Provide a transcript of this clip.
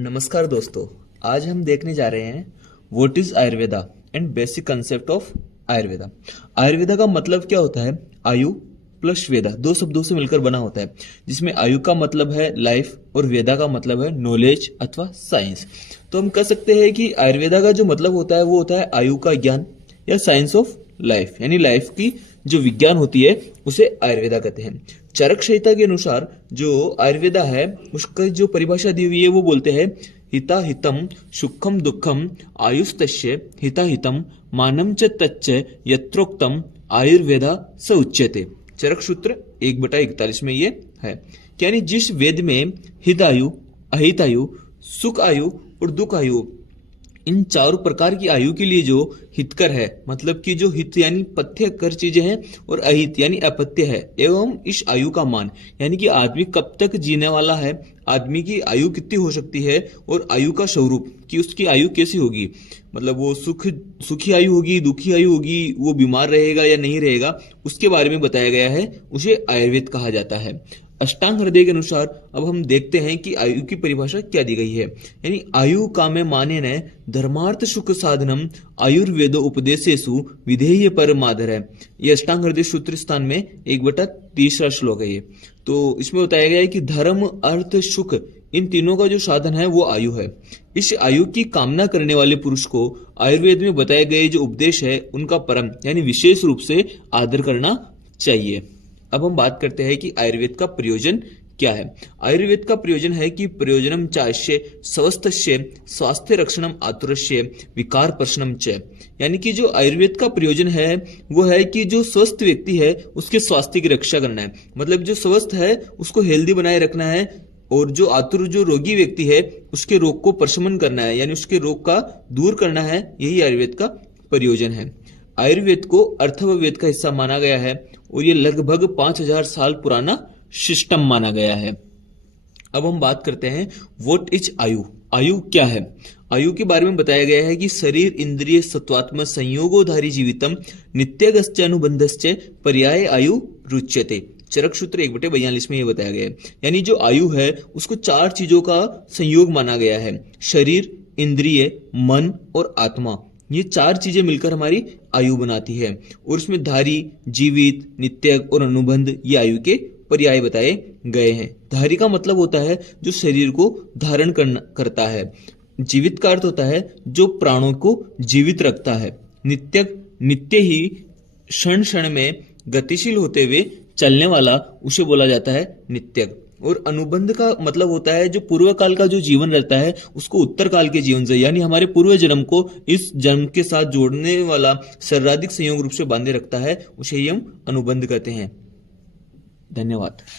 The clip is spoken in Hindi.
नमस्कार दोस्तों, आज हम देखने जा रहे हैं what is Ayurveda and basic concept of Ayurveda. Ayurveda का मतलब क्या होता है? आयु प्लस वेदा, दो शब्दों से मिलकर बना होता है, जिसमें आयु का मतलब है लाइफ और वेदा का मतलब है नॉलेज अथवा साइंस। तो हम कह सकते हैं कि आयुर्वेदा का जो मतलब होता है वो होता है आयु का ज्ञान या साइंस ऑफ लाइफ, यानी लाइफ की जो विज्ञान होती है उसे आयुर्वेदा कहते हैं। चरक संहिता के अनुसार जो आयुर्वेदा है उसका जो परिभाषा दी हुई है वो बोलते हैं हिता हितम सुखम दुखम आयुस्तस्य हिता हितम मानम च तच्च यत्रोक्तम आयुर्वेदा स उच्यते। चरक सूत्र 1/41 में ये है, यानी जिस वेद में हित आयु, अहित आयु, सुख आयु और दुख आयु, इन चारों प्रकार की आयु के लिए जो हितकर है, मतलब कि जो हित यानी पथ्य कर चीजें हैं और अहित यानी अपत्य है, एवं इस आयु का मान यानी कि आदमी कब तक जीने वाला है, आदमी की आयु कितनी हो सकती है और आयु का स्वरूप कि उसकी आयु कैसी होगी, मतलब वो सुखी आयु होगी, दुखी आयु होगी, वो बीमार रहेगा या नहीं रहेगा, उसके बारे में बताया गया है, उसे आयुर्वेद कहा जाता है। अष्टांग हृदय के अनुसार अब हम देखते हैं कि आयु की परिभाषा क्या दी गई है, यानी आयु कामे माने न धर्मार्थ सुख साधनम आयुर्वेदो उपदेशेषु विधेय परमाधर है। ये अष्टांग हृदय सूत्र स्थान में 1/3 श्लोक है ये। तो इसमें बताया गया है कि धर्म अर्थ सुख इन तीनों का जो साधन है वो आयु है। इस आयु की कामना करने वाले पुरुष को आयुर्वेद में बताए गए जो उपदेश है उनका परम यानी विशेष रूप से आदर करना चाहिए। अब हम बात करते हैं कि आयुर्वेद का प्रयोजन क्या है। आयुर्वेद का प्रयोजन है कि प्रयोजनम चास्य स्वस्थस्य स्वास्थ्य रक्षणम आतुरस्य विकार प्रशनम च, यानी कि जो आयुर्वेद का प्रयोजन है वो है कि जो स्वस्थ व्यक्ति है उसके स्वास्थ्य की रक्षा करना है, मतलब जो स्वस्थ है उसको हेल्दी बनाए रखना है, और जो आतुर जो रोगी व्यक्ति है उसके रोग को प्रशमन करना है, यानी उसके रोग का दूर करना है, यही आयुर्वेद का प्रयोजन है। आयुर्वेद को अर्थववेद का हिस्सा माना गया है और ये लगभग 5000 साल पुराना सिस्टम माना गया है। अब हम बात करते हैं व्हाट इज आयु। आयु क्या है? आयु के बारे में बताया गया है कि शरीर इंद्रिय सत्वात्म संयोगोधारी जीवितम नित्यगश्च अनुबंधश्च पर्याय आयु रुच्यते। चरक सूत्र 1/42 में ये बताया गया है, यानी जो आयु है उसको 4 चीजों का संयोग माना गया है, शरीर, इंद्रिय, मन और आत्मा। ये 4 चीजें मिलकर हमारी आयु बनाती है, और उसमें धारी, जीवित, नित्यग और अनुबंध ये आयु के पर्याय बताए गए हैं। धारी का मतलब होता है जो शरीर को धारण करता है। जीवित का अर्थ होता है जो प्राणों को जीवित रखता है। नित्यग नित्य ही क्षण क्षण में गतिशील होते हुए चलने वाला, उसे बोला जाता है नित्यग। और अनुबंध का मतलब होता है जो पूर्व काल का जो जीवन रहता है उसको उत्तर काल के जीवन से, यानी हमारे पूर्व जन्म को इस जन्म के साथ जोड़ने वाला सर्वाधिक संयोग रूप से बांधे रखता है, उसे ही हम अनुबंध कहते हैं। धन्यवाद।